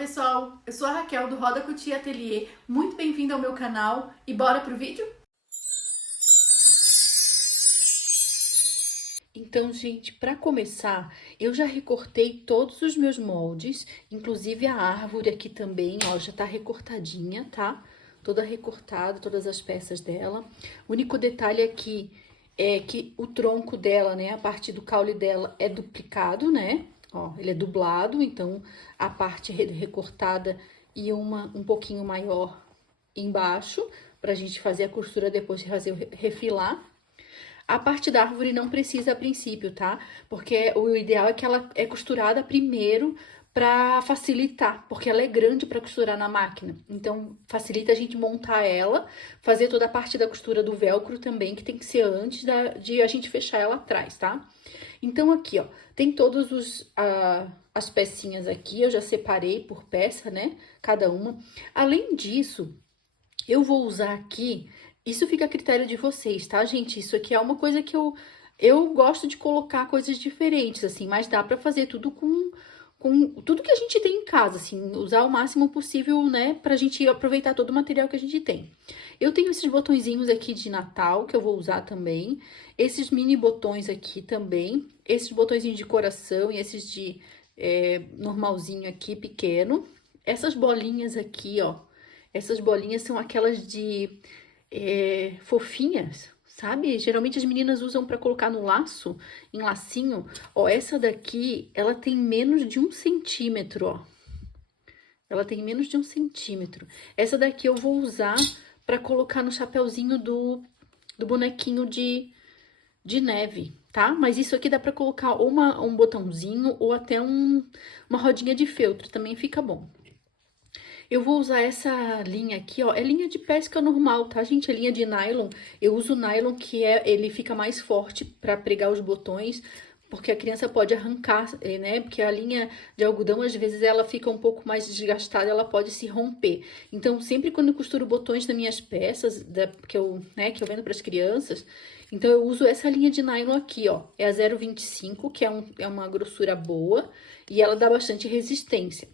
pessoal, eu sou a Raquel do Roda Couture Atelier, muito bem-vinda ao meu canal e bora pro vídeo? Então, gente, para começar, eu já recortei todos os meus moldes, inclusive a árvore aqui também, ó, já tá recortadinha, tá? Toda recortada, todas as peças dela. O único detalhe aqui é que o tronco dela, né, a parte do caule dela é duplicado, né? Ó, ele é dublado, então a parte recortada e um pouquinho maior embaixo, pra gente fazer a costura depois de fazer refilar. A parte da árvore não precisa a princípio, tá? Porque o ideal é que ela é costurada primeiro pra facilitar, porque ela é grande pra costurar na máquina. Então, facilita a gente montar ela, fazer toda a parte da costura do velcro também, que tem que ser antes de a gente fechar ela atrás, tá? Então, aqui, ó, tem todos as pecinhas aqui, eu já separei por peça, né? Cada uma. Além disso, eu vou usar aqui, isso fica a critério de vocês, tá, gente? Isso aqui é uma coisa que eu gosto de colocar coisas diferentes, assim, mas dá pra fazer tudo com tudo que a gente tem em casa, assim, usar o máximo possível, né, pra gente aproveitar todo o material que a gente tem. Eu tenho esses botõezinhos aqui de Natal, que eu vou usar também, esses mini botões aqui também, esses botõezinhos de coração e esses de normalzinho aqui, pequeno. Essas bolinhas aqui, ó, essas bolinhas são aquelas de fofinhas, sabe? Geralmente as meninas usam pra colocar no laço, em lacinho. Ó, essa daqui, ela tem menos de 1 centímetro, ó. Ela tem menos de 1 centímetro. Essa daqui eu vou usar pra colocar no chapeuzinho do bonequinho de neve, tá? Mas isso aqui dá pra colocar ou um botãozinho ou até uma rodinha de feltro, também fica bom. Eu vou usar essa linha aqui, ó, é linha de pesca normal, tá, gente? É linha de nylon. Eu uso nylon que ele fica mais forte pra pregar os botões, porque a criança pode arrancar, né? Porque a linha de algodão, às vezes, ela fica um pouco mais desgastada, ela pode se romper. Então, sempre quando eu costuro botões nas minhas peças, que eu vendo para as crianças, então eu uso essa linha de nylon aqui, ó. É a 0,25, que é uma grossura boa e ela dá bastante resistência.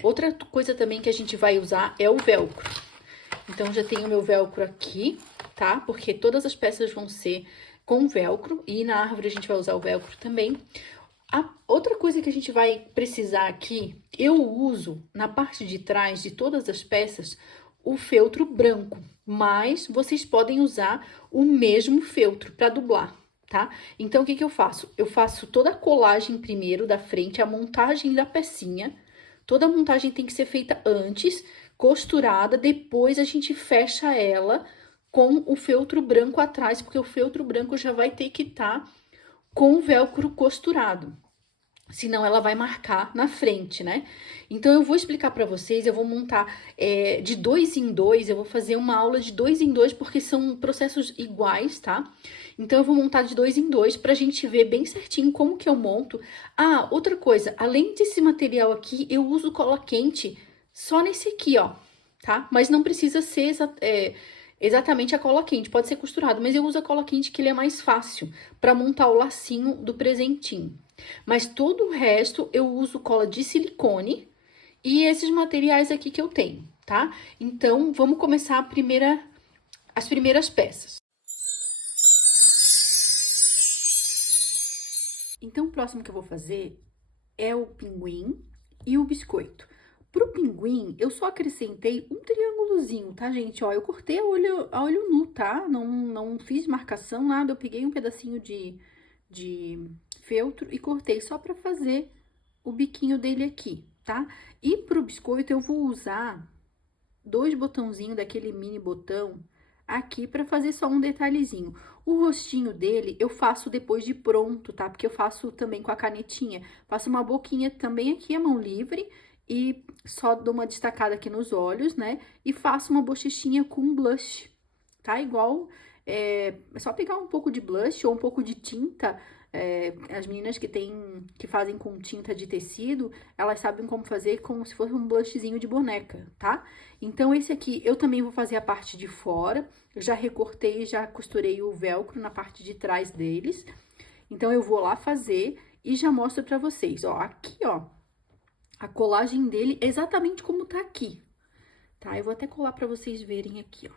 Outra coisa também que a gente vai usar é o velcro. Então, já tenho meu velcro aqui, tá? Porque todas as peças vão ser com velcro e na árvore a gente vai usar o velcro também. A outra coisa que a gente vai precisar aqui, eu uso na parte de trás de todas as peças o feltro branco, mas vocês podem usar o mesmo feltro para dublar, tá? Então, o que que eu faço? Eu faço toda a colagem primeiro da frente, a montagem da pecinha. Toda a montagem tem que ser feita antes, costurada, depois a gente fecha ela com o feltro branco atrás, porque o feltro branco já vai ter que estar com o velcro costurado. Senão ela vai marcar na frente, né? Então, eu vou explicar pra vocês, eu vou montar de 2 em 2, eu vou fazer uma aula de 2 em 2, porque são processos iguais, tá? Então, eu vou montar de 2 em 2 pra gente ver bem certinho como que eu monto. Ah, outra coisa, além desse material aqui, eu uso cola quente só nesse aqui, ó, tá? Mas não precisa ser exatamente a cola quente, pode ser costurado, mas eu uso a cola quente que ele é mais fácil pra montar o lacinho do presentinho. Mas todo o resto eu uso cola de silicone e esses materiais aqui que eu tenho, tá? Então, vamos começar as primeiras peças. Então, o próximo que eu vou fazer é o pinguim e o biscoito. Pro pinguim, eu só acrescentei um triângulozinho, tá, gente? Ó, eu cortei a olho nu, tá? Não fiz marcação, nada. Eu peguei um pedacinho de feltro e cortei só pra fazer o biquinho dele aqui, tá? E pro biscoito, eu vou usar 2 botãozinhos daquele mini botão aqui pra fazer só um detalhezinho. O rostinho dele eu faço depois de pronto, tá? Porque eu faço também com a canetinha. Faço uma boquinha também aqui, a mão livre, e só dou uma destacada aqui nos olhos, né? E faço uma bochechinha com blush, tá? Igual, é só pegar um pouco de blush ou um pouco de tinta. As meninas que fazem com tinta de tecido, elas sabem como fazer como se fosse um blushzinho de boneca, tá? Então, esse aqui eu também vou fazer a parte de fora. Eu já recortei, já costurei o velcro na parte de trás deles. Então, eu vou lá fazer e já mostro pra vocês, ó. Aqui, ó, A colagem dele é exatamente como tá aqui, tá? Eu vou até colar pra vocês verem aqui, ó.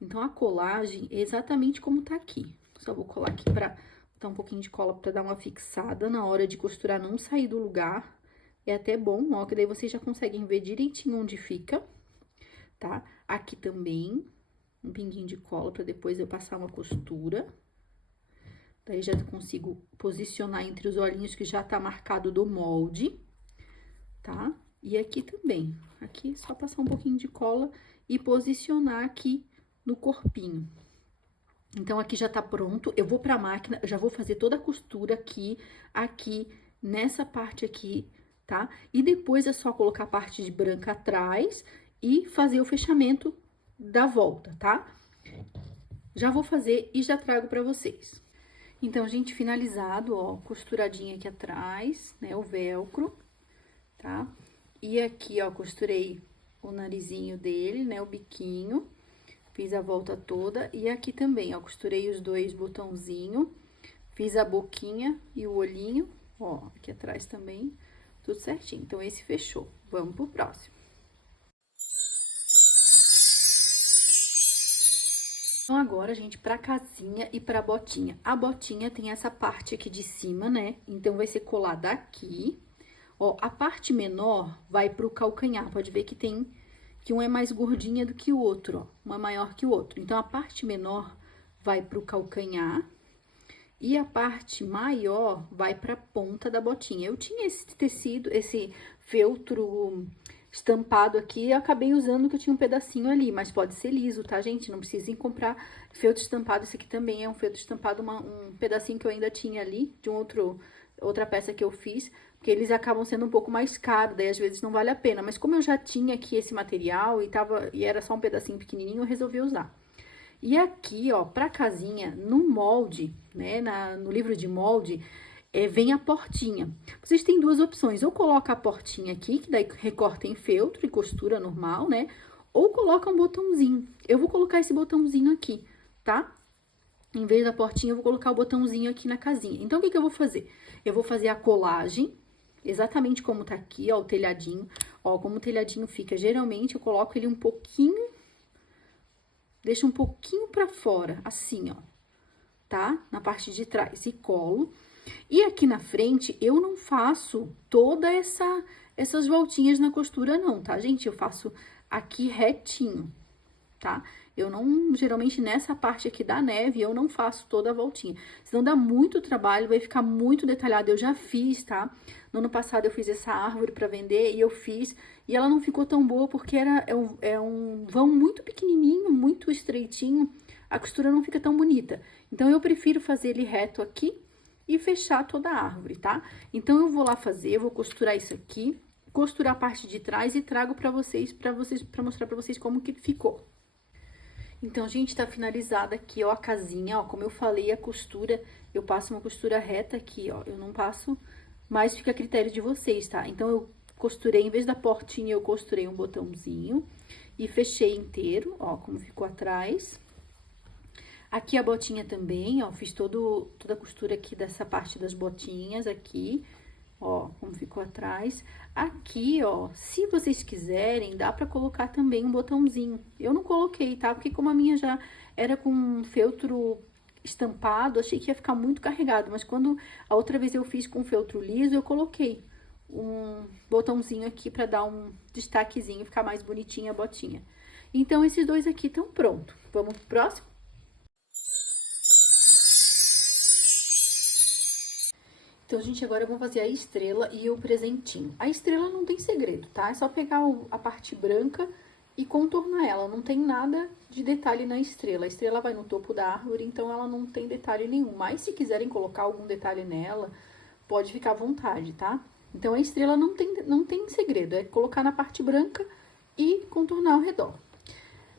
Então, a colagem é exatamente como tá aqui. Só vou colar aqui pra botar um pouquinho de cola pra dar uma fixada na hora de costurar, não sair do lugar. É até bom, ó, que daí vocês já conseguem ver direitinho onde fica, tá? Aqui também, um pinguinho de cola pra depois eu passar uma costura. Daí, já consigo posicionar entre os olhinhos que já tá marcado do molde, tá? E aqui também. Aqui, só passar um pouquinho de cola e posicionar aqui no corpinho. Então, aqui já tá pronto. Eu vou pra máquina, já vou fazer toda a costura aqui, nessa parte aqui, tá? E depois é só colocar a parte de branca atrás e fazer o fechamento da volta, tá? Já vou fazer e já trago pra vocês. Então, gente, finalizado, ó, costuradinha aqui atrás, né, o velcro, tá? E aqui, ó, costurei o narizinho dele, né, o biquinho, fiz a volta toda. E aqui também, ó, costurei os dois botãozinhos, fiz a boquinha e o olhinho, ó, aqui atrás também, tudo certinho. Então, esse fechou. Vamos pro próximo. Então, agora, gente, pra casinha e pra botinha. A botinha tem essa parte aqui de cima, né? Então, vai ser colada aqui. Ó, a parte menor vai pro calcanhar. Pode ver que tem... que um é mais gordinha do que o outro, ó. Um é maior que o outro. Então, a parte menor vai pro calcanhar. E a parte maior vai pra ponta da botinha. Eu tinha esse tecido, esse feltro estampado aqui, eu acabei usando que eu tinha um pedacinho ali, mas pode ser liso, tá, gente? Não precisem comprar feltro estampado. Esse aqui também é um feltro estampado, um pedacinho que eu ainda tinha ali, de outra peça que eu fiz, porque eles acabam sendo um pouco mais caros, daí às vezes não vale a pena. Mas como eu já tinha aqui esse material e era só um pedacinho pequenininho, eu resolvi usar. E aqui, ó, pra casinha, no molde, né, no livro de molde, vem a portinha. Vocês têm duas opções, ou coloca a portinha aqui, que daí recorta em feltro e costura normal, né, ou coloca um botãozinho. Eu vou colocar esse botãozinho aqui, tá? Em vez da portinha, eu vou colocar o botãozinho aqui na casinha. Então, o que que eu vou fazer? Eu vou fazer a colagem, exatamente como tá aqui, ó, o telhadinho. Ó, como o telhadinho fica, geralmente eu coloco ele um pouquinho, deixo um pouquinho pra fora, assim, ó, tá? Na parte de trás, e colo. E aqui na frente, eu não faço toda essas voltinhas na costura, não, tá, gente? Eu faço aqui retinho, tá? Eu não, geralmente, nessa parte aqui da neve, eu não faço toda a voltinha. Senão dá muito trabalho, vai ficar muito detalhado. Eu já fiz, tá? No ano passado eu fiz essa árvore pra vender e eu fiz. E ela não ficou tão boa porque é um vão muito pequenininho, muito estreitinho. A costura não fica tão bonita. Então, eu prefiro fazer ele reto aqui e fechar toda a árvore, tá? Então, eu vou lá fazer, eu vou costurar isso aqui, costurar a parte de trás e trago pra mostrar pra vocês como que ficou. Então, gente, tá finalizada aqui, ó, a casinha, ó, como eu falei, a costura, eu passo uma costura reta aqui, ó, eu não passo, mas fica a critério de vocês, tá? Então, eu costurei, em vez da portinha, eu costurei um botãozinho e fechei inteiro, ó, como ficou atrás. Aqui a botinha também, ó, fiz toda a costura aqui dessa parte das botinhas aqui, ó, como ficou atrás. Aqui, ó, se vocês quiserem, dá pra colocar também um botãozinho. Eu não coloquei, tá? Porque como a minha já era com feltro estampado, achei que ia ficar muito carregado. Mas quando a outra vez eu fiz com feltro liso, eu coloquei um botãozinho aqui pra dar um destaquezinho, ficar mais bonitinha a botinha. Então, esses dois aqui estão prontos. Vamos pro próximo? Então, gente, agora eu vou fazer a estrela e o presentinho. A estrela não tem segredo, tá? É só pegar a parte branca e contornar ela. Não tem nada de detalhe na estrela. A estrela vai no topo da árvore, então ela não tem detalhe nenhum. Mas se quiserem colocar algum detalhe nela, pode ficar à vontade, tá? Então, a estrela não tem segredo. É colocar na parte branca e contornar ao redor.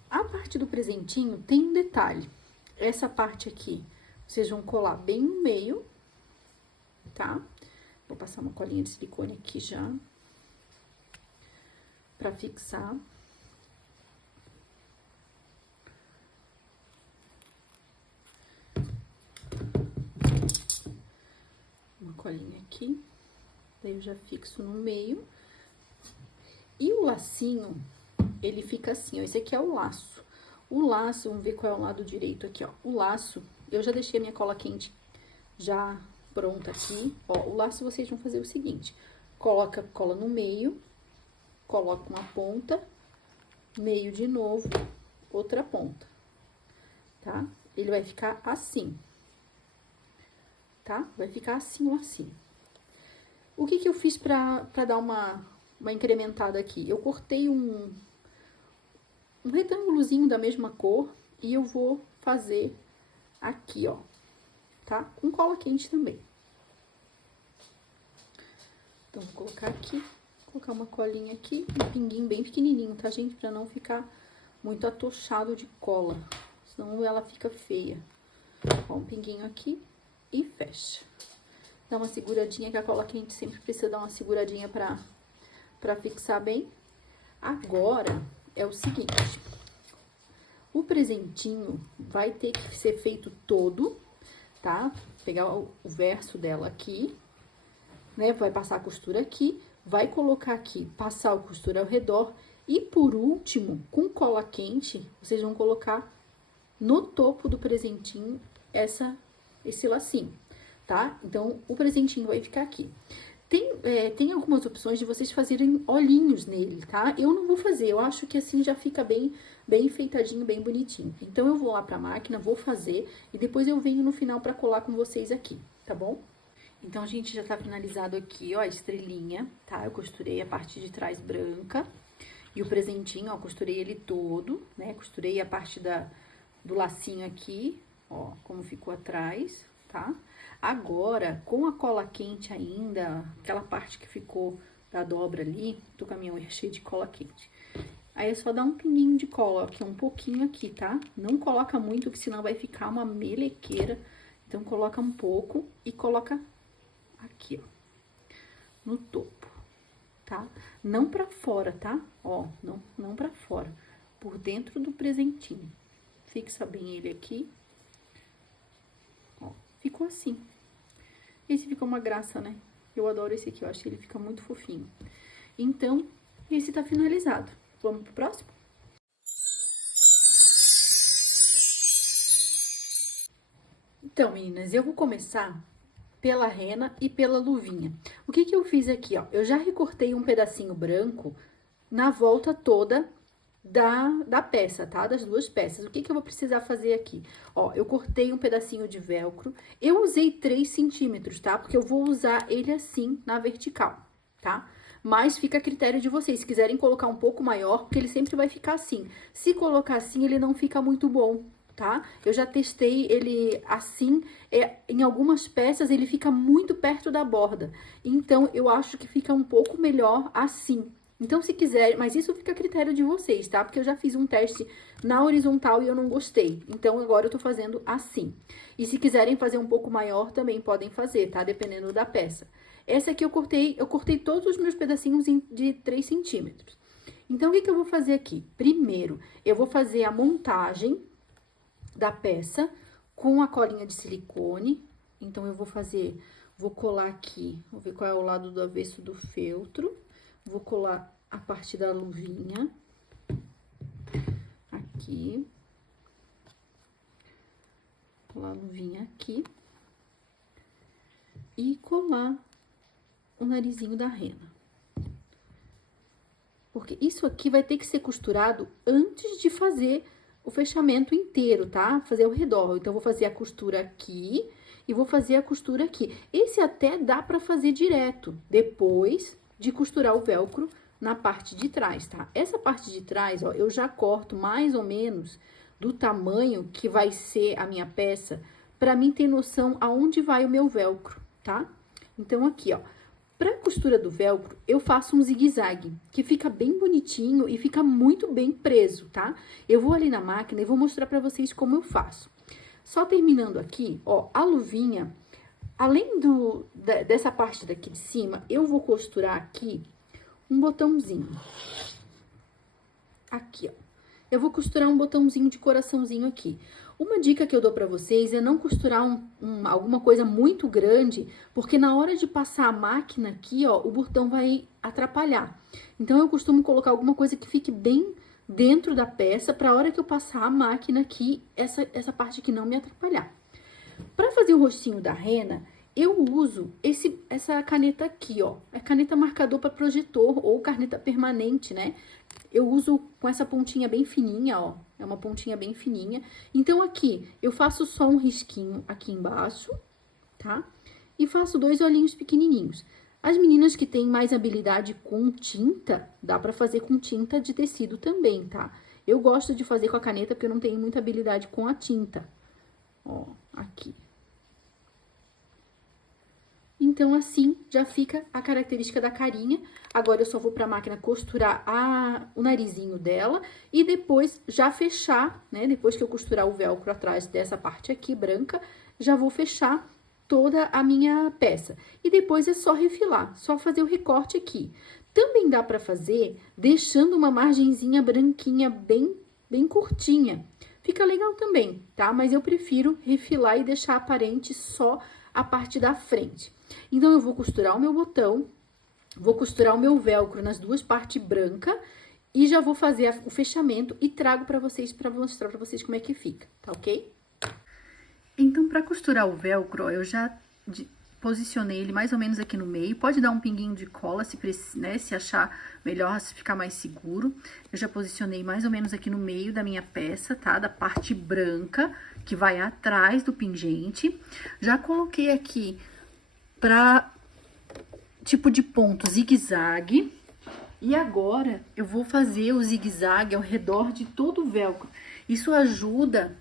A parte do presentinho tem um detalhe. Essa parte aqui, vocês vão colar bem no meio, tá? Vou passar uma colinha de silicone aqui já, pra fixar. Uma colinha aqui, daí eu já fixo no meio. lacinho, ele fica assim, ó. Esse aqui é o laço. O laço, vamos ver qual é o lado direito aqui, ó. O laço, eu já deixei a minha cola quente já pronta aqui. Ó, o laço vocês vão fazer o seguinte. Coloca cola no meio, coloca uma ponta, meio de novo, outra ponta, tá? Ele vai ficar assim, tá? Vai ficar assim ou assim. O que que eu fiz pra dar uma incrementada aqui? Eu cortei um retângulozinho da mesma cor e eu vou fazer aqui, ó, tá? Com cola quente também. Então, vou colocar aqui, colocar uma colinha aqui, um pinguinho bem pequenininho, tá, gente? Pra não ficar muito atochado de cola, senão ela fica feia. Ó, um pinguinho aqui e fecha. Dá uma seguradinha, que a cola quente sempre precisa dar uma seguradinha pra fixar bem. Agora, é o seguinte, o presentinho vai ter que ser feito todo, tá? Pegar o verso dela aqui, né? Vai passar a costura aqui, vai colocar aqui, passar a costura ao redor e por último, com cola quente, vocês vão colocar no topo do presentinho esse lacinho, tá? Então, o presentinho vai ficar aqui. Tem algumas opções de vocês fazerem olhinhos nele, tá? Eu não vou fazer, eu acho que assim já fica bem enfeitadinho, bem bonitinho. Então, eu vou lá pra máquina, vou fazer e depois eu venho no final pra colar com vocês aqui, tá bom? Então, gente, já tá finalizado aqui, ó, a estrelinha, tá? Eu costurei a parte de trás branca e o presentinho, ó, costurei ele todo, né? Costurei a parte do lacinho aqui, ó, como ficou atrás, tá? Agora, com a cola quente ainda, aquela parte que ficou da dobra ali, tô com a minha unha cheia de cola quente. Aí, é só dar um pinguinho de cola, aqui, um pouquinho aqui, tá? Não coloca muito, que senão vai ficar uma melequeira. Então, coloca um pouco e coloca aqui, ó, no topo, tá? Não pra fora, tá? Ó, não pra fora, por dentro do presentinho. Fixa bem ele aqui. Ó, ficou assim. Esse fica uma graça, né? Eu adoro esse aqui, eu acho que ele fica muito fofinho. Então, esse tá finalizado. Vamos pro próximo? Então, meninas, eu vou começar pela rena e pela luvinha. O que que eu fiz aqui, ó? Eu já recortei um pedacinho branco na volta toda da peça, tá? Das duas peças. O que que eu vou precisar fazer aqui? Ó, eu cortei um pedacinho de velcro. Eu usei 3 centímetros, tá? Porque eu vou usar ele assim, na vertical, tá? Mas fica a critério de vocês. Se quiserem colocar um pouco maior, porque ele sempre vai ficar assim. Se colocar assim, ele não fica muito bom, tá? Eu já testei ele assim, em algumas peças ele fica muito perto da borda. Então, eu acho que fica um pouco melhor assim. Então, se quiser, mas isso fica a critério de vocês, tá? Porque eu já fiz um teste na horizontal e eu não gostei. Então, agora eu tô fazendo assim. E se quiserem fazer um pouco maior, também podem fazer, tá? Dependendo da peça. Essa aqui eu cortei todos os meus pedacinhos de 3 centímetros. Então, o que que eu vou fazer aqui? Primeiro, eu vou fazer a montagem da peça com a colinha de silicone. Então, eu vou colar aqui, vou ver qual é o lado do avesso do feltro. Vou colar a parte da luvinha aqui. Colar a luvinha aqui. E colar o narizinho da rena. Porque isso aqui vai ter que ser costurado antes de fazer o fechamento inteiro, tá? Fazer ao redor. Então, eu vou fazer a costura aqui e vou fazer a costura aqui. Esse até dá pra fazer direto, depois de costurar o velcro na parte de trás, tá? Essa parte de trás, ó, eu já corto mais ou menos do tamanho que vai ser a minha peça, pra mim ter noção aonde vai o meu velcro, tá? Então, aqui, ó, pra costura do velcro, eu faço um zigue-zague, que fica bem bonitinho e fica muito bem preso, tá? Eu vou ali na máquina e vou mostrar pra vocês como eu faço. Só terminando aqui, ó, a luvinha, além dessa parte daqui de cima, eu vou costurar aqui um botãozinho. Aqui, ó. Eu vou costurar um botãozinho de coraçãozinho aqui. Uma dica que eu dou pra vocês é não costurar alguma coisa muito grande, porque na hora de passar a máquina aqui, ó, o botão vai atrapalhar. Então, eu costumo colocar alguma coisa que fique bem dentro da peça, pra hora que eu passar a máquina aqui, essa parte aqui não me atrapalhar. Pra fazer o rostinho da rena, eu uso essa caneta aqui, ó. É caneta marcador para projetor ou caneta permanente, né? Eu uso com essa pontinha bem fininha, ó. É uma pontinha bem fininha. Então, aqui, eu faço só um risquinho aqui embaixo, tá? E faço 2 olhinhos pequenininhos. As meninas que têm mais habilidade com tinta, dá pra fazer com tinta de tecido também, tá? Eu gosto de fazer com a caneta porque eu não tenho muita habilidade com a tinta. Ó, aqui. Então, assim, já fica a característica da carinha. Agora, eu só vou pra máquina costurar o narizinho dela e depois já fechar, né? Depois que eu costurar o velcro atrás dessa parte aqui, branca, já vou fechar toda a minha peça. E depois é só refilar, só fazer o recorte aqui. Também dá pra fazer deixando uma margenzinha branquinha bem curtinha. Fica legal também, tá? Mas eu prefiro refilar e deixar aparente só a parte da frente. Então, eu vou costurar o meu botão, vou costurar o meu velcro nas duas partes brancas e já vou fazer o fechamento e trago pra vocês, pra mostrar pra vocês como é que fica, tá ok? Então, pra costurar o velcro, ó, eu já posicionei ele mais ou menos aqui no meio. Pode dar um pinguinho de cola se achar melhor, se ficar mais seguro. Eu já posicionei mais ou menos aqui no meio da minha peça, tá? Da parte branca, que vai atrás do pingente. Já coloquei aqui pra tipo de ponto zigue-zague. E agora, eu vou fazer o zigue-zague ao redor de todo o velcro. Isso ajuda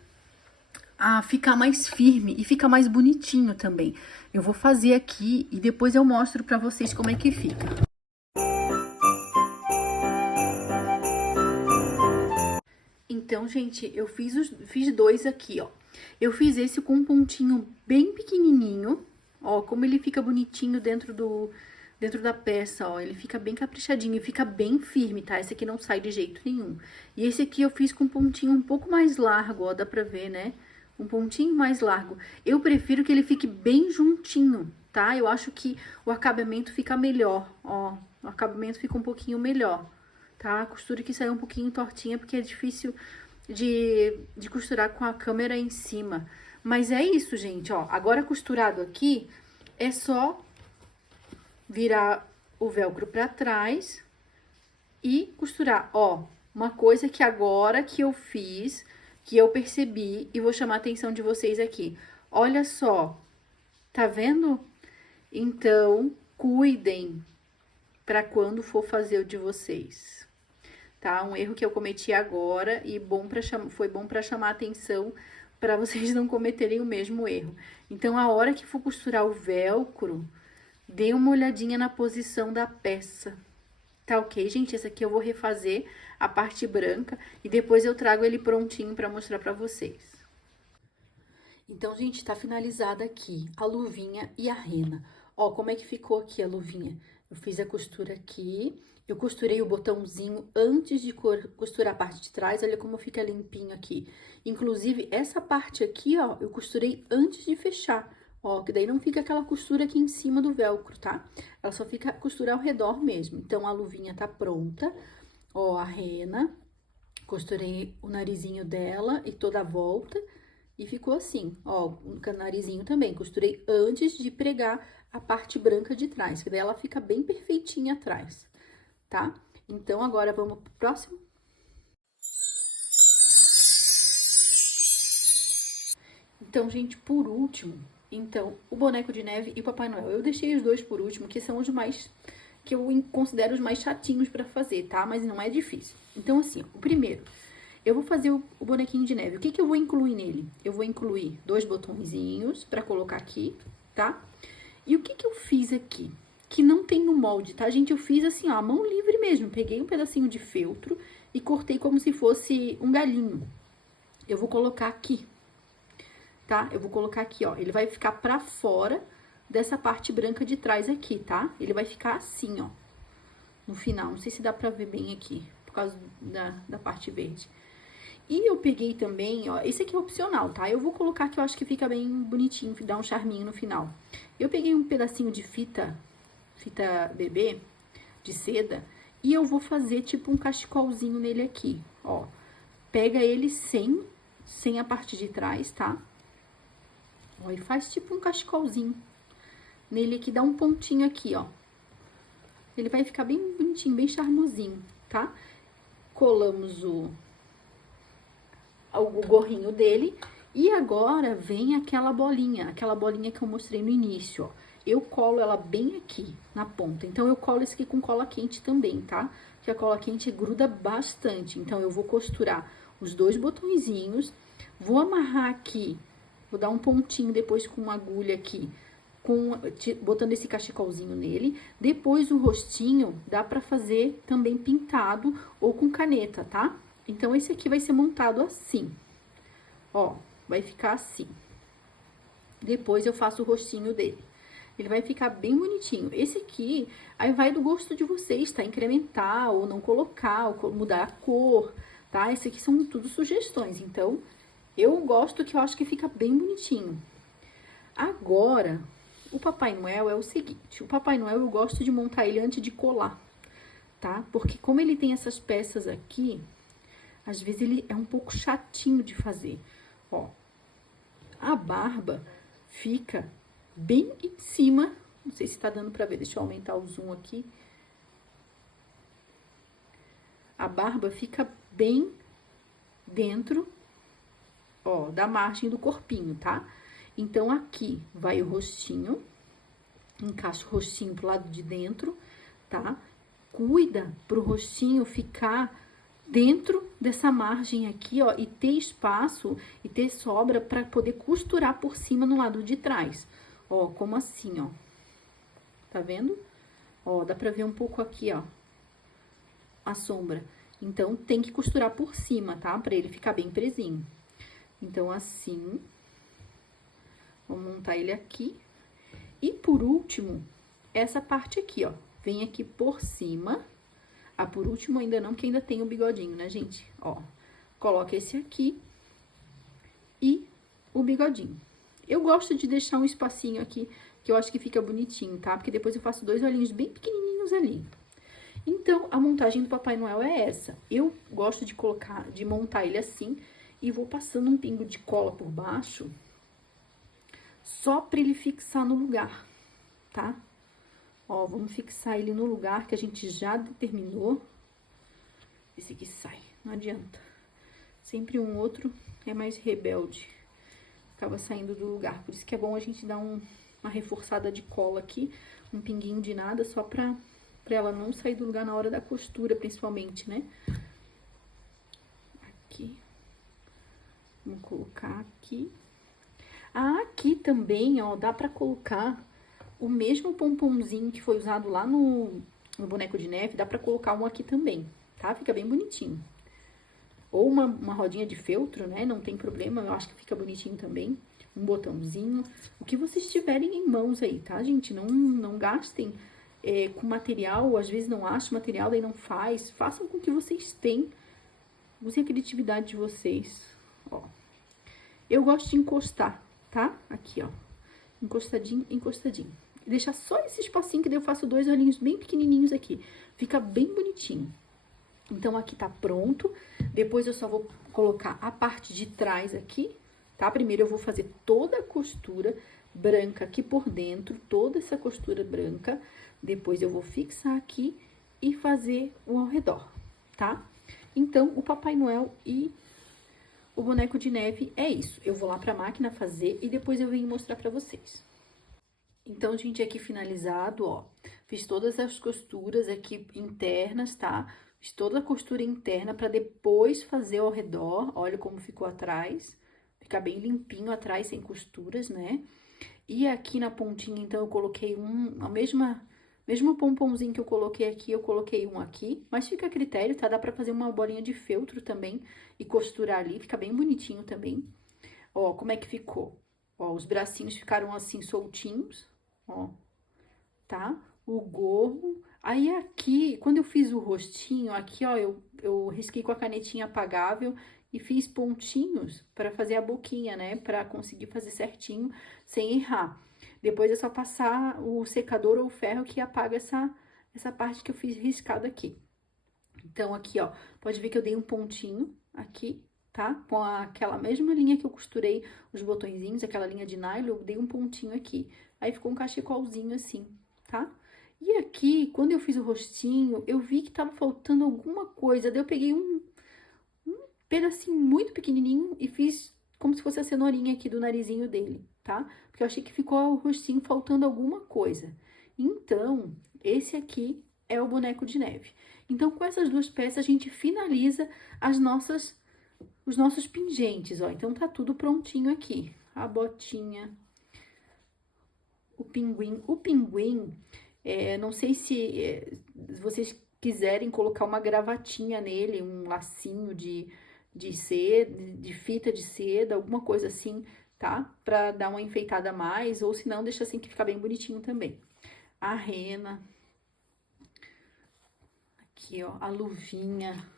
a ficar mais firme e fica mais bonitinho também. Eu vou fazer aqui e depois eu mostro pra vocês como é que fica. Então, gente, eu fiz 2 aqui, ó. Eu fiz esse com um pontinho bem pequenininho, ó, como ele fica bonitinho dentro da peça, ó, ele fica bem caprichadinho e fica bem firme, tá? Esse aqui não sai de jeito nenhum. E esse aqui eu fiz com um pontinho um pouco mais largo, ó, dá pra ver, né? Um pontinho mais largo. Eu prefiro que ele fique bem juntinho, tá? Eu acho que o acabamento fica melhor, ó. O acabamento fica um pouquinho melhor, tá? A costura aqui saiu um pouquinho tortinha porque é difícil de costurar com a câmera em cima. Mas é isso, gente, ó. Agora costurado aqui, é só virar o velcro pra trás e costurar. Ó, uma coisa que agora que eu fiz, que eu percebi e vou chamar a atenção de vocês aqui. Olha só, tá vendo? Então, cuidem pra quando for fazer o de vocês, tá? Um erro que eu cometi agora e foi bom pra chamar a atenção pra vocês não cometerem o mesmo erro. Então, a hora que for costurar o velcro, dê uma olhadinha na posição da peça. Tá ok, gente? Esse aqui eu vou refazer a parte branca e depois eu trago ele prontinho pra mostrar pra vocês. Então, gente, tá finalizada aqui a luvinha e a rena. Ó, como é que ficou aqui a luvinha? Eu fiz a costura aqui, eu costurei o botãozinho antes de costurar a parte de trás, olha como fica limpinho aqui. Inclusive, essa parte aqui, ó, eu costurei antes de fechar. Ó, que daí não fica aquela costura aqui em cima do velcro, tá? Ela só fica a costura ao redor mesmo. Então, a luvinha tá pronta. Ó, a rena. Costurei o narizinho dela e toda a volta. E ficou assim, ó, o narizinho também. Costurei antes de pregar a parte branca de trás, que daí ela fica bem perfeitinha atrás, tá? Então, agora vamos pro próximo. Então, gente, por último... Então, o boneco de neve e o Papai Noel. Eu deixei os dois por último, que são os mais... que eu considero os mais chatinhos pra fazer, tá? Mas não é difícil. Então, assim, ó, o primeiro, eu vou fazer o bonequinho de neve. O que que eu vou incluir nele? Eu vou incluir 2 botõezinhos pra colocar aqui, tá? E o que que eu fiz aqui? Que não tem no molde, tá, gente? Eu fiz assim, ó, a mão livre mesmo. Peguei um pedacinho de feltro e cortei como se fosse um galinho. Eu vou colocar aqui. Tá? Eu vou colocar aqui, ó, ele vai ficar pra fora dessa parte branca de trás aqui, tá? Ele vai ficar assim, ó, no final. Não sei se dá pra ver bem aqui, por causa da parte verde. E eu peguei também, ó, esse aqui é opcional, tá? Eu vou colocar que eu acho que fica bem bonitinho, dá um charminho no final. Eu peguei um pedacinho de fita bebê, de seda, e eu vou fazer tipo um cachecolzinho nele aqui, ó. Pega ele sem a parte de trás, tá? Ó, e faz tipo um cachecolzinho nele aqui, dá um pontinho aqui, ó. Ele vai ficar bem bonitinho, bem charmosinho, tá? Colamos o gorrinho dele. E agora vem aquela bolinha que eu mostrei no início, ó. Eu colo ela bem aqui, na ponta. Então, eu colo esse aqui com cola quente também, tá? Porque a cola quente gruda bastante. Então, eu vou costurar os dois botõezinhos, vou amarrar aqui, vou dar um pontinho depois com uma agulha aqui, botando esse cachecolzinho nele. Depois, o rostinho dá pra fazer também pintado ou com caneta, tá? Então, esse aqui vai ser montado assim, ó, vai ficar assim. Depois, eu faço o rostinho dele. Ele vai ficar bem bonitinho. Esse aqui, aí vai do gosto de vocês, tá? Incrementar ou não colocar, ou mudar a cor, tá? Esse aqui são tudo sugestões. Então, eu gosto que eu acho que fica bem bonitinho. Agora, o Papai Noel é o seguinte. O Papai Noel, eu gosto de montar ele antes de colar, tá? Porque como ele tem essas peças aqui, às vezes ele é um pouco chatinho de fazer. Ó, a barba fica bem em cima, não sei se tá dando pra ver, deixa eu aumentar o zoom aqui. A barba fica bem dentro, ó, da margem do corpinho, tá? Então, aqui vai o rostinho, encaixa o rostinho pro lado de dentro, tá? Cuida pro rostinho ficar dentro dessa margem aqui, ó, e ter espaço e ter sobra pra poder costurar por cima no lado de trás. Ó, como assim, ó. Tá vendo? Ó, dá pra ver um pouco aqui, ó, a sombra. Então, tem que costurar por cima, tá? Pra ele ficar bem presinho. Então, assim. Vou montar ele aqui. E, por último, essa parte aqui, ó. Vem aqui por cima. Ah, por último ainda não, porque ainda tem o bigodinho, né, gente? Ó, coloca esse aqui e o bigodinho. Eu gosto de deixar um espacinho aqui, que eu acho que fica bonitinho, tá? Porque depois eu faço dois olhinhos bem pequenininhos ali. Então, a montagem do Papai Noel é essa. Eu gosto de montar ele assim, e vou passando um pingo de cola por baixo, só pra ele fixar no lugar, tá? Ó, vamos fixar ele no lugar que a gente já determinou. Esse aqui sai, não adianta. Sempre um outro é mais rebelde. Acaba saindo do lugar. Por isso que é bom a gente dar uma reforçada de cola aqui, um pinguinho de nada, só pra ela não sair do lugar na hora da costura, principalmente, né? Aqui. Vamos colocar aqui. Ah, aqui também, ó, dá pra colocar o mesmo pomponzinho que foi usado lá no boneco de neve, dá pra colocar um aqui também, tá? Fica bem bonitinho. Ou uma rodinha de feltro, né? Não tem problema, eu acho que fica bonitinho também. Um botãozinho, o que vocês tiverem em mãos aí, tá, gente? Não gastem com material, às vezes não acham material, daí não faz. Façam com o que vocês têm. Usem a criatividade de vocês, ó. Eu gosto de encostar, tá? Aqui, ó. Encostadinho, encostadinho. Deixar só esse espacinho que daí eu faço dois olhinhos bem pequenininhos aqui. Fica bem bonitinho. Então, aqui tá pronto. Depois, eu só vou colocar a parte de trás aqui, tá? Primeiro, eu vou fazer toda a costura branca aqui por dentro, toda essa costura branca. Depois, eu vou fixar aqui e fazer o ao redor, tá? Então, o Papai Noel e o boneco de neve é isso. Eu vou lá pra máquina fazer e depois eu venho mostrar pra vocês. Então, gente, aqui finalizado, ó. Fiz todas as costuras aqui internas, tá? Fiz toda a costura interna pra depois fazer ao redor. Olha como ficou atrás. Fica bem limpinho atrás, sem costuras, né? E aqui na pontinha, então, eu coloquei mesmo pomponzinho que eu coloquei aqui, eu coloquei um aqui. Mas fica a critério, tá? Dá pra fazer uma bolinha de feltro também e costurar ali. Fica bem bonitinho também. Ó, como é que ficou? Ó, os bracinhos ficaram assim soltinhos, ó, tá? O gorro. Aí aqui, quando eu fiz o rostinho, aqui, ó, eu risquei com a canetinha apagável, e fiz pontinhos para fazer a boquinha, né? Para conseguir fazer certinho, sem errar. Depois é só passar o secador ou o ferro que apaga essa parte que eu fiz riscado aqui. Então, aqui, ó, pode ver que eu dei um pontinho aqui, tá? Com aquela mesma linha que eu costurei os botõezinhos, aquela linha de nylon, eu dei um pontinho aqui. Aí ficou um cachecolzinho assim, tá? E aqui, quando eu fiz o rostinho, eu vi que tava faltando alguma coisa. Daí eu peguei um pedacinho muito pequenininho e fiz como se fosse a cenourinha aqui do narizinho dele, tá? Porque eu achei que ficou o rostinho faltando alguma coisa. Então, esse aqui é o boneco de neve. Então, com essas duas peças, a gente finaliza os nossos pingentes, ó. Então, tá tudo prontinho aqui. A botinha, o pinguim. O pinguim, não sei se vocês quiserem colocar uma gravatinha nele, um lacinho de seda, de fita de seda, alguma coisa assim, tá? Pra dar uma enfeitada a mais, ou se não, deixa assim que fica bem bonitinho também. A rena. Aqui, ó, a luvinha.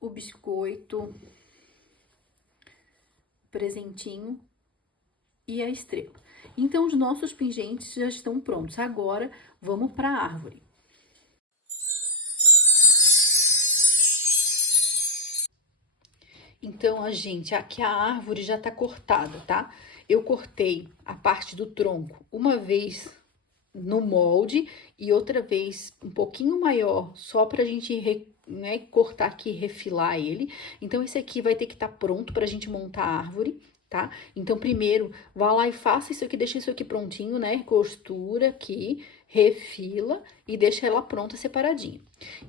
O biscoito. O presentinho e a estrela. Então, os nossos pingentes já estão prontos. Agora, vamos para a árvore. Então, aqui a árvore já tá cortada, tá? Eu cortei a parte do tronco uma vez no molde e outra vez um pouquinho maior, só pra gente, né, cortar aqui e refilar ele. Então, esse aqui vai ter que estar pronto pra gente montar a árvore, tá? Então, primeiro, vá lá e faça isso aqui, deixa isso aqui prontinho, né? Costura aqui, refila e deixa ela pronta, separadinha.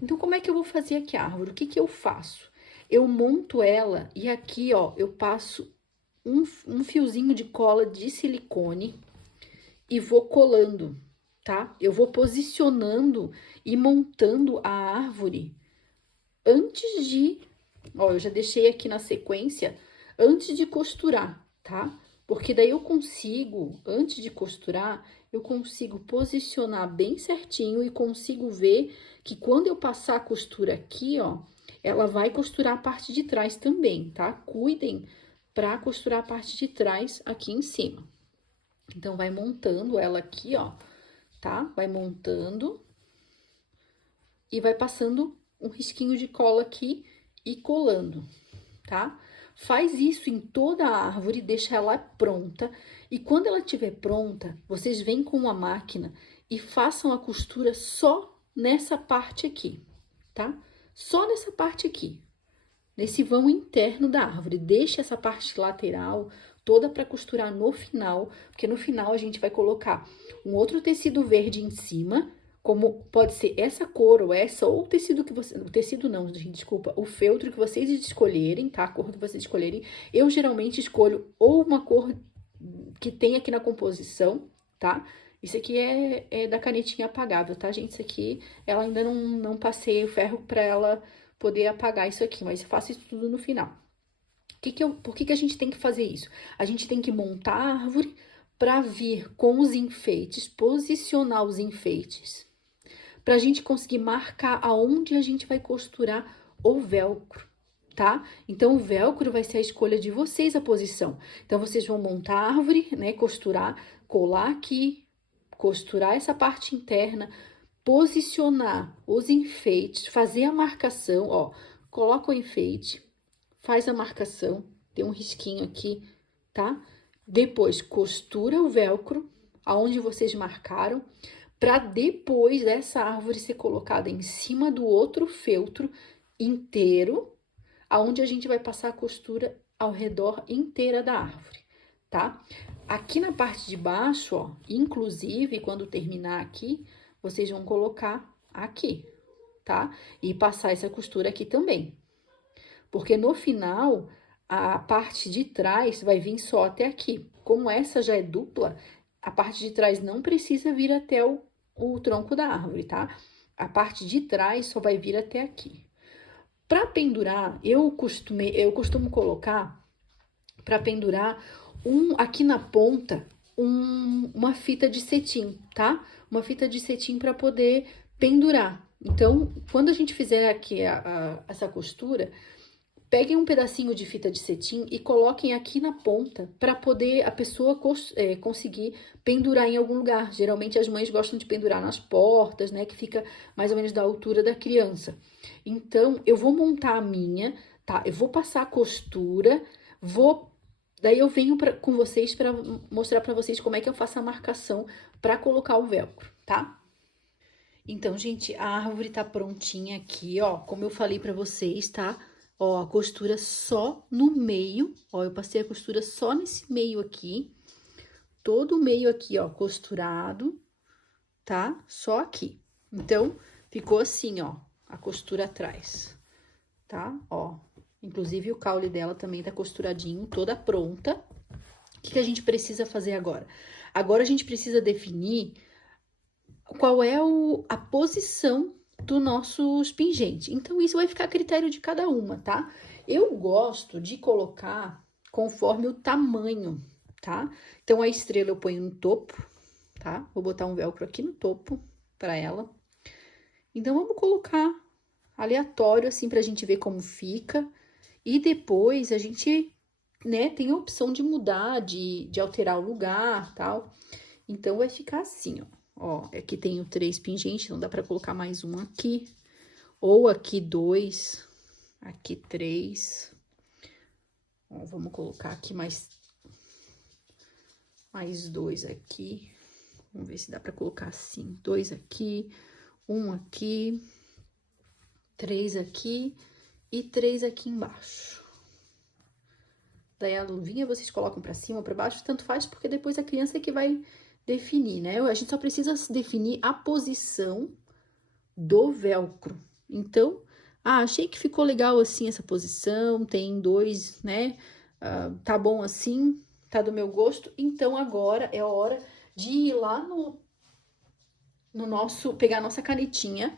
Então, como é que eu vou fazer aqui a árvore? O que que eu faço? Eu monto ela e aqui, ó, eu passo um fiozinho de cola de silicone e vou colando, tá? Eu vou posicionando e montando a árvore antes de... Ó, eu já deixei aqui na sequência antes de costurar, tá? Porque daí eu consigo, antes de costurar, eu consigo posicionar bem certinho e consigo ver que quando eu passar a costura aqui, ó, ela vai costurar a parte de trás também, tá? Cuidem pra costurar a parte de trás aqui em cima. Então, vai montando ela aqui, ó, tá? Vai montando e vai passando um risquinho de cola aqui e colando, tá? Faz isso em toda a árvore, deixa ela pronta. E quando ela estiver pronta, vocês vêm com uma máquina e façam a costura só nessa parte aqui, tá? Só nessa parte aqui, nesse vão interno da árvore. Deixa essa parte lateral toda para costurar no final, porque no final a gente vai colocar um outro tecido verde em cima, como pode ser essa cor ou essa, ou o tecido que você... O tecido não, gente, desculpa. O feltro que vocês escolherem, tá? A cor que vocês escolherem. Eu geralmente escolho ou uma cor que tem aqui na composição, tá? Isso aqui é da canetinha apagável, tá, gente? Isso aqui, ela ainda não passei o ferro pra ela poder apagar isso aqui, mas eu faço isso tudo no final. Por que que a gente tem que fazer isso? A gente tem que montar a árvore pra vir com os enfeites, posicionar os enfeites, pra gente conseguir marcar aonde a gente vai costurar o velcro, tá? Então, o velcro vai ser a escolha de vocês, a posição. Então, vocês vão montar a árvore, né, costurar, colar aqui, costurar essa parte interna, posicionar os enfeites, fazer a marcação, ó, coloca o enfeite, faz a marcação, tem um risquinho aqui, tá? Depois, costura o velcro, aonde vocês marcaram, para depois dessa árvore ser colocada em cima do outro feltro inteiro, aonde a gente vai passar a costura ao redor inteira da árvore, tá? Aqui na parte de baixo, ó, inclusive, quando terminar aqui, vocês vão colocar aqui, tá? E passar essa costura aqui também. Porque no final, a parte de trás vai vir só até aqui. Como essa já é dupla, a parte de trás não precisa vir até o tronco da árvore, tá? A parte de trás só vai vir até aqui. Para pendurar, eu costumo colocar, para pendurar, aqui na ponta, uma fita de cetim, tá? Uma fita de cetim para poder pendurar. Então, quando a gente fizer aqui essa costura, peguem um pedacinho de fita de cetim e coloquem aqui na ponta para poder a pessoa conseguir pendurar em algum lugar. Geralmente as mães gostam de pendurar nas portas, né? Que fica mais ou menos da altura da criança. Então, eu vou montar a minha, tá? Eu vou passar a costura, daí eu venho com vocês para mostrar para vocês como é que eu faço a marcação para colocar o velcro, tá? Então, gente, a árvore tá prontinha aqui, ó, como eu falei para vocês, tá? Ó, a costura só no meio, ó, eu passei a costura só nesse meio aqui, todo o meio aqui, ó, costurado, tá? Só aqui. Então, ficou assim, ó, a costura atrás, tá? Ó, inclusive o caule dela também tá costuradinho, toda pronta. O que a gente precisa fazer agora? Agora a gente precisa definir qual é a posição do nosso pingente. Então, isso vai ficar a critério de cada uma, tá? Eu gosto de colocar conforme o tamanho, tá? Então, a estrela eu ponho no topo, tá? Vou botar um velcro aqui no topo pra ela. Então, vamos colocar aleatório, assim, pra gente ver como fica. E depois, a gente, né, tem a opção de mudar, de alterar o lugar, tal. Então, vai ficar assim, ó. Ó, aqui tenho 3 pingentes, não dá pra colocar mais um aqui. Ou aqui 2, aqui 3. Ó, vamos colocar aqui mais 2 aqui. Vamos ver se dá pra colocar assim. 2 aqui, 1 aqui, 3 aqui e 3 aqui embaixo. Daí a luvinha vocês colocam pra cima ou pra baixo, tanto faz, porque depois a criança é que vai definir, né? A gente só precisa definir a posição do velcro. Então, achei que ficou legal assim essa posição, tem 2, né? Tá bom assim, tá do meu gosto. Então, agora é a hora de ir lá no nosso, pegar a nossa canetinha,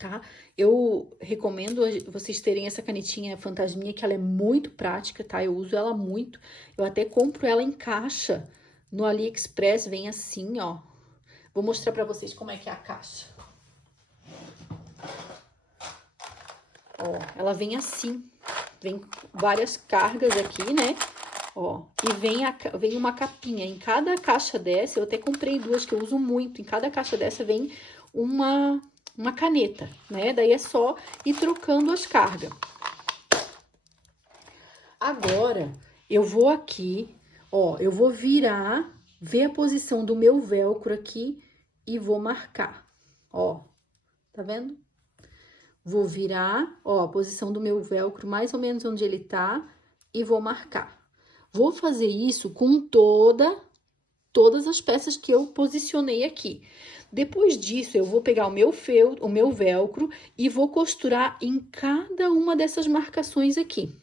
tá? Eu recomendo vocês terem essa canetinha Fantasminha, que ela é muito prática, tá? Eu uso ela muito, eu até compro ela em caixa. No AliExpress vem assim, ó. Vou mostrar pra vocês como é que é a caixa. Ó, ela vem assim. Vem várias cargas aqui, né? Ó, e vem uma capinha. Em cada caixa dessa, eu até comprei 2 que eu uso muito. Em cada caixa dessa vem uma caneta, né? Daí é só ir trocando as cargas. Agora, eu vou aqui, ó, eu vou virar, ver a posição do meu velcro aqui e vou marcar, ó, tá vendo? Vou virar, ó, a posição do meu velcro mais ou menos onde ele tá e vou marcar. Vou fazer isso com todas as peças que eu posicionei aqui. Depois disso, eu vou pegar o meu velcro e vou costurar em cada uma dessas marcações aqui.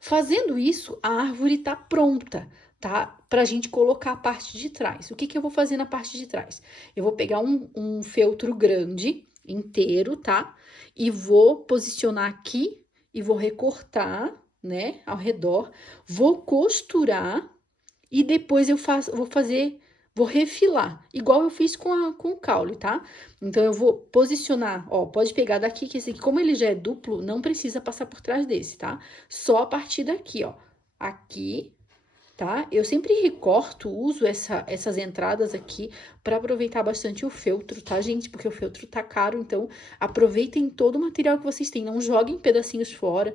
Fazendo isso, a árvore tá pronta, tá? Pra gente colocar a parte de trás. O que eu vou fazer na parte de trás? Eu vou pegar um feltro grande, inteiro, tá? E vou posicionar aqui e vou recortar, né, ao redor. Vou costurar e depois vou refilar, igual eu fiz com o caule, tá? Então, eu vou posicionar, ó, pode pegar daqui, que esse aqui, como ele já é duplo, não precisa passar por trás desse, tá? Só a partir daqui, ó, aqui, tá? Eu sempre recorto, uso essas entradas aqui para aproveitar bastante o feltro, tá, gente? Porque o feltro tá caro, então aproveitem todo o material que vocês têm, não joguem pedacinhos fora.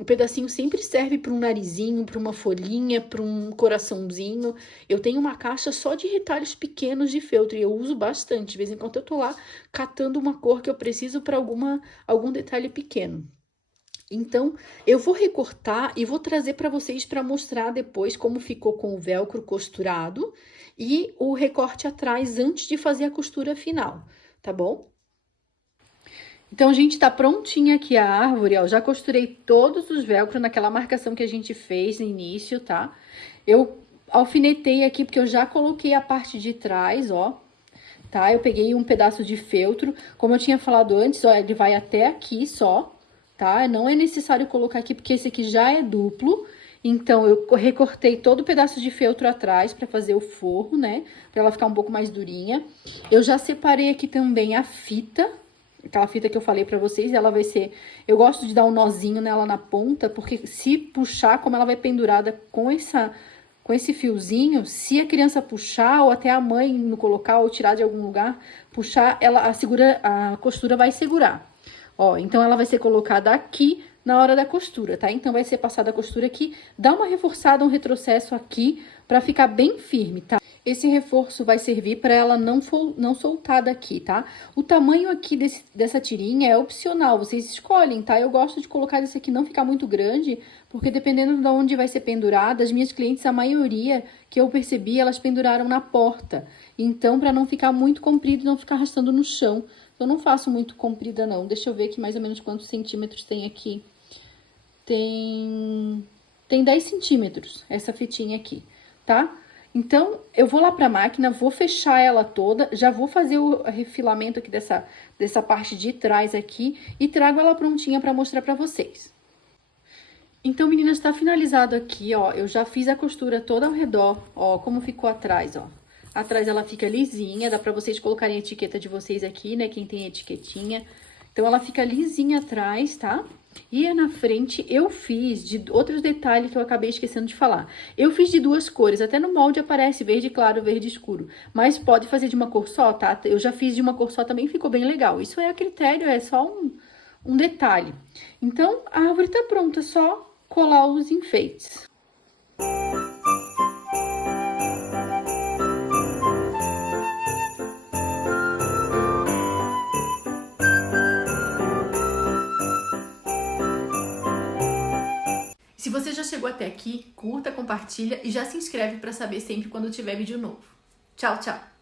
Um pedacinho sempre serve para um narizinho, para uma folhinha, para um coraçãozinho. Eu tenho uma caixa só de retalhos pequenos de feltro e eu uso bastante. De vez em quando eu tô lá catando uma cor que eu preciso para algum detalhe pequeno. Então, eu vou recortar e vou trazer para vocês para mostrar depois como ficou com o velcro costurado e o recorte atrás antes de fazer a costura final, tá bom? Então, gente, tá prontinha aqui a árvore, ó. Já costurei todos os velcro naquela marcação que a gente fez no início, tá? Eu alfinetei aqui porque eu já coloquei a parte de trás, ó. Tá? Eu peguei um pedaço de feltro, como eu tinha falado antes, ó, ele vai até aqui só, tá? Não é necessário colocar aqui porque esse aqui já é duplo. Então, eu recortei todo o pedaço de feltro atrás pra fazer o forro, né? Pra ela ficar um pouco mais durinha. Eu já separei aqui também a fita, aquela fita que eu falei pra vocês, ela vai ser... Eu gosto de dar um nozinho nela na ponta, porque se puxar, como ela vai pendurada com esse fiozinho, se a criança puxar, ou até a mãe não colocar, ou tirar de algum lugar, puxar, a costura vai segurar. Ó, então ela vai ser colocada aqui na hora da costura, tá? Então vai ser passada a costura aqui, dá uma reforçada, um retrocesso aqui, pra ficar bem firme, tá? Esse reforço vai servir para ela não soltar daqui, tá? O tamanho aqui dessa tirinha é opcional, vocês escolhem, tá? Eu gosto de colocar esse aqui não ficar muito grande, porque dependendo de onde vai ser pendurada, as minhas clientes, a maioria que eu percebi, elas penduraram na porta. Então, para não ficar muito comprido, não ficar arrastando no chão. Eu não faço muito comprida, não. Deixa eu ver aqui mais ou menos quantos centímetros tem aqui. Tem 10 centímetros essa fitinha aqui, tá? Então, eu vou lá pra máquina, vou fechar ela toda, já vou fazer o refilamento aqui dessa parte de trás aqui e trago ela prontinha pra mostrar pra vocês. Então, meninas, tá finalizado aqui, ó, eu já fiz a costura toda ao redor, ó, como ficou atrás, ó. Atrás ela fica lisinha, dá pra vocês colocarem a etiqueta de vocês aqui, né, quem tem etiquetinha. Então, ela fica lisinha atrás, tá? E na frente eu fiz de outros detalhes que eu acabei esquecendo de falar. Eu fiz de duas cores, até no molde aparece verde claro, verde escuro. Mas pode fazer de uma cor só, tá? Eu já fiz de uma cor só também, ficou bem legal. Isso é a critério, é só um detalhe. Então, a árvore tá pronta, só colar os enfeites. Se você já chegou até aqui, curta, compartilha e já se inscreve para saber sempre quando tiver vídeo novo. Tchau, tchau!